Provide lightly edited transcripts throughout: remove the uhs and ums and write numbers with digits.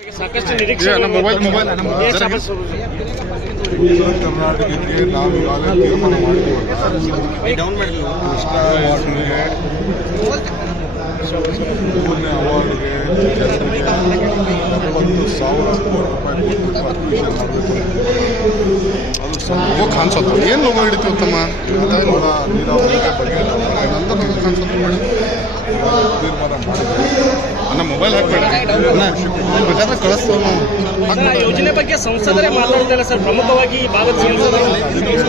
ಸಾಕಷ್ಟು ನಿರೀಕ್ಷೆ ಕರ್ನಾಟಕಕ್ಕೆ ನಾವು ಈಗಾಗಲೇ ತೀರ್ಮಾನ ಮಾಡಿದ್ದೀವಲ್ಲ, ಕೃಷ್ಣ ಅವಾರ್ಡ್ಗೆ, ಮೂರನೇ ಅವಾರ್ಡ್ಗೆ ಜನರಿಗೆ 40,000 ಕೋಟಿ ರೂಪಾಯಿ ಕೊಟ್ಟು ಅಡ್ಮಿಷನ್ ಮಾಡಬೇಕು. ಅದು ಸ್ವಲ್ಪ ಕಾಣಿಸುತ್ತೆ ಏನು ಲೋಗೋ ಹಿಡಿತು ಉತ್ತಮ ನೀರಾವರಿ ಬಗ್ಗೆ ನಂತರ ಲೋಗೋ ಕಾಣಿಸುತ್ತೆ ಮಾಡಿ ತೀರ್ಮಾನ ಮಾಡಿದ್ದೀವಿ. ನನ್ನ ಮೊಬೈಲ್ ಹಾಕ್ಬೇಡ ಬೇಕಾದ್ರೆ ಕಳಿಸ್ತು ಆ ಯೋಜನೆ ಬಗ್ಗೆ ಸಂಸದರೇ ಮಾತಾಡ್ತಾರೆ ಸರ್. ಪ್ರಮುಖವಾಗಿ ಈ ಭಾಗದ ಸಂಸದರು ಮೀಟಿಂಗ್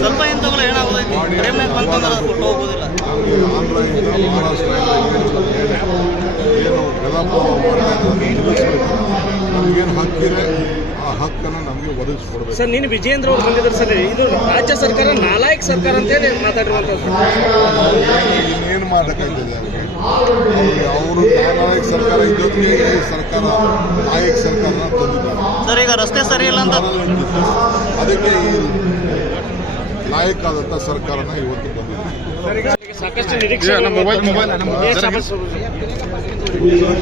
ಸ್ವಲ್ಪ ಏನ್ ತಗೊಳ್ಳ ಏನಾಗೋದೈತಿ ಪ್ರೇಮ್ನಾಗ ಬಂತಂದ್ರೆ ಅದು ಕೊಟ್ಟು ಹೋಗೋದಿಲ್ಲ. ನಮಗೆ ಆಂಧ್ರದಿಂದ ಮಹಾರಾಷ್ಟ್ರದಿಂದ ಏನು ಡೆವಲಪ್ ನಿಲ್ಲಿಸಬೇಕು, ನಮಗೇನು ಹಕ್ಕಿದೆ ಆ ಹಕ್ಕನ್ನು ನಮಗೆ ಒದಗಿಸ್ಕೊಡ್ಬೇಕು. ಸರ್ ನೀನು ವಿಜಯೇಂದ್ರ ಅವರು ಬಂದಿದ್ದಾರೆ ಸರ್. ಇದು ರಾಜ್ಯ ಸರ್ಕಾರ ನಾಲಾಯಕ ಸರ್ಕಾರ ಅಂತೇಳಿ ಮಾತಾಡಿರುವಂಥದ್ದು. ಇನ್ನೇನು ಮಾಡಬೇಕಾಗ್ತದೆ ಅವ್ರಿಗೆ? ಅವರು ನಾಲಾಯಕ ಸರ್ಕಾರ ಇದ್ದೊತ್ತಿಗೆ ಸರ್ಕಾರ ನಾಯಕ ಸರ್ಕಾರನ ತಂದಿದ್ದಾರೆ ಸರ್. ಈಗ ರಸ್ತೆ ಸರಿ ಇಲ್ಲ ಅಂತ ಅದಕ್ಕೆ ಈ ನಾಯಕ ಆದಂಥ ಸರ್ಕಾರನ ಇವತ್ತು ಬಂದಿದೆ. ಸಾಕಷ್ಟು ನಿರೀಕ್ಷೆ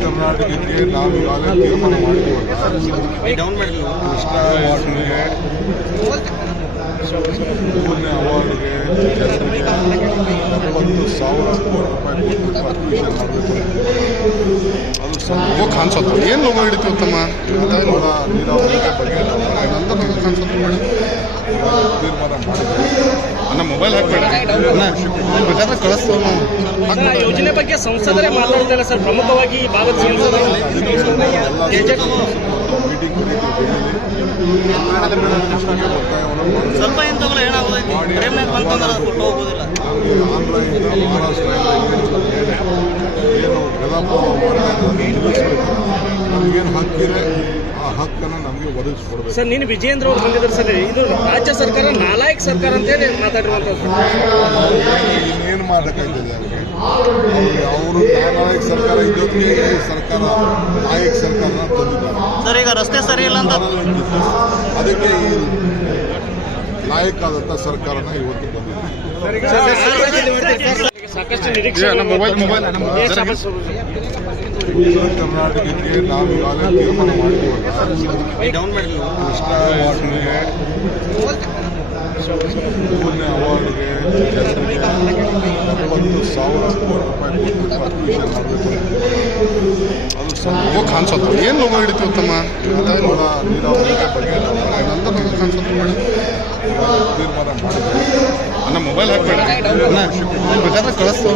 ಕರ್ನಾಟಕಕ್ಕೆ ನಾವು ಈಗಾಗಲೇ ತೀರ್ಮಾನ ಮಾಡಿದ್ದೀವಲ್ಲ, ಕೃಷ್ಣ ಅವಾರ್ಡ್ಗೆ, ಮೂರನೇ ಅವಾರ್ಡ್ಗೆ ಜನರಿಗೆ 40,000 ಕೋಟಿ ರೂಪಾಯಿ ಕೊಟ್ಟು ಅಡ್ಮಿಷನ್ ಮಾಡಬೇಕು. ಅದು ಸ್ವಲ್ಪ ಕಾಣಿಸುತ್ತೆ ಏನು ಲೋಗೋ ಹಿಡಿತು ಉತ್ತಮ ನೀರಾವರಿ ಬಗ್ಗೆ ನಂತರ ಲೋಗೋ ಕಾಣಿಸುತ್ತೆ ಮಾಡಿ ತೀರ್ಮಾನ ಮಾಡಿದ್ದೀವಿ. ನನ್ನ ಮೊಬೈಲ್ ಹಾಕ್ಬೇಡ ಬೇಕಾದ್ರೆ ಕಳಿಸ್ತು ಆ ಯೋಜನೆ ಬಗ್ಗೆ ಸಂಸದರೇ ಮಾತಾಡ್ತಾರೆ ಸರ್. ಪ್ರಮುಖವಾಗಿ ಈ ಭಾಗದ ಸಂಸದರು ಮೀಟಿಂಗ್ ಸ್ವಲ್ಪ ಏನ್ ತಗೊಳ್ಳ ಏನಾಗೋದೈತಿ ಪ್ರೇಮ್ನಾಗ ಬಂತಂದ್ರೆ ಅದು ಕೊಟ್ಟು ಹೋಗೋದಿಲ್ಲ. ನಮಗೆ ಆಂಧ್ರದಿಂದ ಮಹಾರಾಷ್ಟ್ರದಿಂದ ಏನು ಡೆವಲಪ್ ನಿಲ್ಲಿಸಬೇಕು, ನಮಗೇನು ಹಕ್ಕಿದೆ ಆ ಹಕ್ಕನ್ನು ನಮಗೆ ಒದಗಿಸ್ಕೊಡ್ಬೇಕು. ಸರ್ ನೀನು ವಿಜಯೇಂದ್ರ ಅವರು ಬಂದಿದ್ದಾರೆ ಸರ್. ಇದು ರಾಜ್ಯ ಸರ್ಕಾರ ನಾಲಾಯಕ ಸರ್ಕಾರ ಅಂತೇಳಿ ಮಾತಾಡಿರುವಂಥದ್ದು. ಇನ್ನೇನು ಮಾಡಬೇಕಾಗ್ತದೆ ಅವ್ರಿಗೆ? ಅವರು ನಾಯಕ ಸರ್ಕಾರ ಇದ್ದೊತ್ತಿಗೆ ಸರ್ಕಾರ ನಾಯಕ ಸರ್ಕಾರನ ತಂದಿದ್ದಾರೆ ಸರ್. ಈಗ ರಸ್ತೆ ಸರಿ ಇಲ್ಲ ಅಂತ ಅದಕ್ಕೆ ಈ ನಾಯಕ ಆದಂಥ ಸರ್ಕಾರನ ಇವತ್ತು ಬಂದಿದೆ. ಸಾಕಷ್ಟು ನಿರೀಕ್ಷೆ ಕರ್ನಾಟಕಕ್ಕೆ ನಾವು ಈಗಾಗಲೇ ತೀರ್ಮಾನ ಮಾಡಿದ್ದೀವಲ್ಲ, ಕೃಷ್ಣ ಅವಾರ್ಡ್ಗೆ, ಮೂರನೇ ಅವಾರ್ಡ್ಗೆ ಜನರಿಗೆ 40,000 ಕೋಟಿ ರೂಪಾಯಿ ಕೊಟ್ಟು ಅಡ್ಮಿಷನ್ ಮಾಡಬೇಕು. ಅದು ಸ್ವಲ್ಪ ಕಾಣಿಸುತ್ತೆ ಏನು ಲೋಗೋ ಹಿಡಿತು ಉತ್ತಮ ನೀರಾವರಿ ಬಗ್ಗೆ ನಂತರ ಲೋಗೋ ಕಾಣಿಸುತ್ತೆ ಮಾಡಿ ತೀರ್ಮಾನ ಮಾಡಿದ್ದೀವಿ. ನನ್ನ ಮೊಬೈಲ್ ಹಾಕ್ಬೇಡ ಬೇಕಾದ್ರೆ ಕಳಿಸ್ತು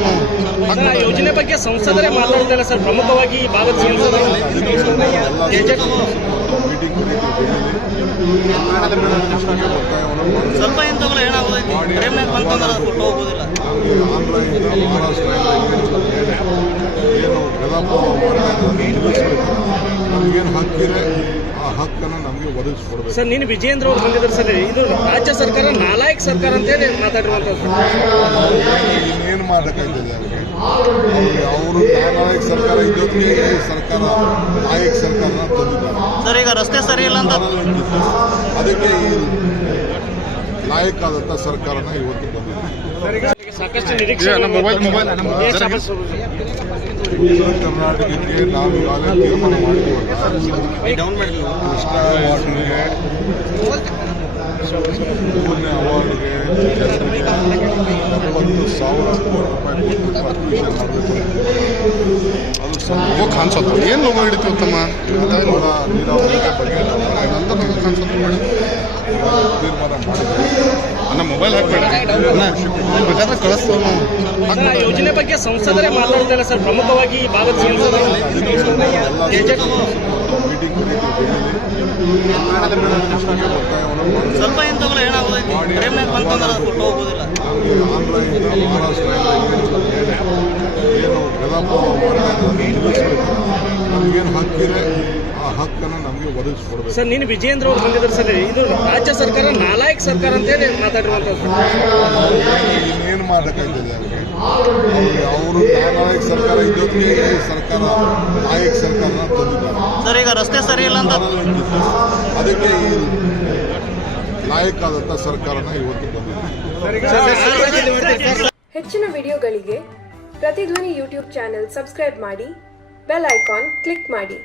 ಆ ಯೋಜನೆ ಬಗ್ಗೆ ಸಂಸದರೇ ಮಾತಾಡ್ತಾರೆ ಸರ್. ಪ್ರಮುಖವಾಗಿ ಈ ಭಾಗದ ಸಂಸದರು ಮೀಟಿಂಗ್ ಸ್ವಲ್ಪ ಏನ್ ತಗೊಳ್ಳ ಏನಾಗೋದೈತಿ ಪ್ರೇಮ್ನಾಗ ಬಂತಂದ್ರೆ ಅದು ಕೊಟ್ಟು ಹೋಗೋದಿಲ್ಲ. ನಮಗೆ ಆಂಧ್ರದಿಂದ ಮಹಾರಾಷ್ಟ್ರದಿಂದ ಏನು ಡೆವಲಪ್ ನಿಲ್ಲಿಸಬೇಕು, ನಮಗೇನು ಹಕ್ಕಿದೆ ಆ ಹಕ್ಕನ್ನು ನಮಗೆ ಒದಗಿಸ್ಕೊಡ್ಬೇಕು. ಸರ್ ನೀನು ವಿಜಯೇಂದ್ರ ಅವರು ಬಂದಿದ್ದಾರೆ ಸರ್. ಇದು ರಾಜ್ಯ ಸರ್ಕಾರ ನಾಲಾಯಕ ಸರ್ಕಾರ ಅಂತೇಳಿ ಮಾತಾಡಿರುವಂಥದ್ದು. ಇನ್ನೇನು ಮಾಡಬೇಕಾಗ್ತದೆ ಅವ್ರಿಗೆ? ಅವರು ನಾಯಕ ಸರ್ಕಾರ ಇದ್ದೊತ್ತಿಗೆ ಸರ್ಕಾರ ನಾಯಕ ಸರ್ಕಾರನ ತಂದಿದ್ದಾರೆ ಸರ್. ಈಗ ರಸ್ತೆ ಸರಿ ಇಲ್ಲ ಅಂತ ಅದಕ್ಕೆ ಈ ನಾಯಕ ಆದಂಥ ಸರ್ಕಾರನ ಇವತ್ತು ಬಂದಿದೆ. ಸಾಕಷ್ಟು ನಿರೀಕ್ಷೆ ಕರ್ನಾಟಕಕ್ಕೆ ನಾವು ಈಗಾಗಲೇ ತೀರ್ಮಾನ ಮಾಡಿದ್ದೀವಲ್ಲ, ಕೃಷ್ಣ ಅವಾರ್ಡ್ಗೆ, ಮೂರನೇ ಅವಾರ್ಡ್ಗೆ ಜನರಿಗೆ 40,000 ಕೋಟಿ ರೂಪಾಯಿ ಕೊಟ್ಟು ಅಡ್ಮಿಷನ್ ಮಾಡಬೇಕು. ಅದು ಸ್ವಲ್ಪ ಕಾಣಿಸುತ್ತೆ ಏನು ಲೋಗೋ ಹಿಡಿತು ಉತ್ತಮ ನೀರಾವರಿ ಬಗ್ಗೆ ನಂತರ ಲೋಗೋ ಕಾಣಿಸುತ್ತೆ ಮಾಡಿ ತೀರ್ಮಾನ ಮಾಡಿದ್ದೀವಿ. ನನ್ನ ಮೊಬೈಲ್ ಹಾಕ್ಬೇಡ ಬೇಕಾದ್ರೆ ಕಳಿಸ್ತು ಆ ಯೋಜನೆ ಬಗ್ಗೆ ಸಂಸದರೇ ಮಾತಾಡ್ತಾರೆ ಸರ್. ಪ್ರಮುಖವಾಗಿ ಈ ಭಾಗದ ಸಂಸದರು ಮೀಟಿಂಗ್ ಸ್ವಲ್ಪ ಏನ್ ತಗೊಳ್ಳ ಏನಾಗೋದೈತಿ ಪ್ರೇಮ್ನಾಗ ಬಂತಂದ್ರೆ ಅದು ಕೊಟ್ಟು ಹೋಗೋದಿಲ್ಲ. ನಮಗೆ ಆಂಧ್ರದಿಂದ ಮಹಾರಾಷ್ಟ್ರದಿಂದ ಏನು ಡೆವಲಪ್ ನಿಲ್ಲಿಸಬೇಕು, ನಮಗೇನು ಹಕ್ಕಿದೆ ಆ ಹಕ್ಕನ್ನು ನಮಗೆ ಒದಗಿಸ್ಕೊಡ್ಬೇಕು. ಸರ್ ನೀನು ವಿಜಯೇಂದ್ರ ಅವರು ಬಂದಿದ್ದಾರೆ ಸರ್. ಇದು ರಾಜ್ಯ ಸರ್ಕಾರ ನಾಲಾಯಕ ಸರ್ಕಾರ ಅಂತೇಳಿ ಮಾತಾಡಿರುವಂಥದ್ದು. ಇನ್ನೇನು ಮಾಡಬೇಕಾಗ್ತದೆ ಅವ್ರಿಗೆ? ಅವರು ನಾಯಕ ಸರ್ಕಾರ ಇದ್ದೊತ್ತಿಗೆ ಸರ್ಕಾರ ನಾಯಕ ಸರ್ಕಾರನ ತಂದಿದ್ದಾರೆ ಸರ್. ಈಗ ರಸ್ತೆ ಸರಿ ಇಲ್ಲ ಅಂತ ಅದಕ್ಕೆ ಈ ನಾಯಕ ಆದಂಥ ಸರ್ಕಾರನ ಇವತ್ತು ಬಂದಿದೆ. ಹೆಚ್ಚಿನ ವಿಡಿಯೋಗಳಿಗೆ ಪ್ರತಿಧ್ವನಿ ಯೂಟ್ಯೂಬ್ ಚಾನೆಲ್ ಸಬ್ಸ್ಕ್ರೈಬ್ ಮಾಡಿ, ಬೆಲ್ ಐಕಾನ್ ಕ್ಲಿಕ್ ಮಾಡಿ.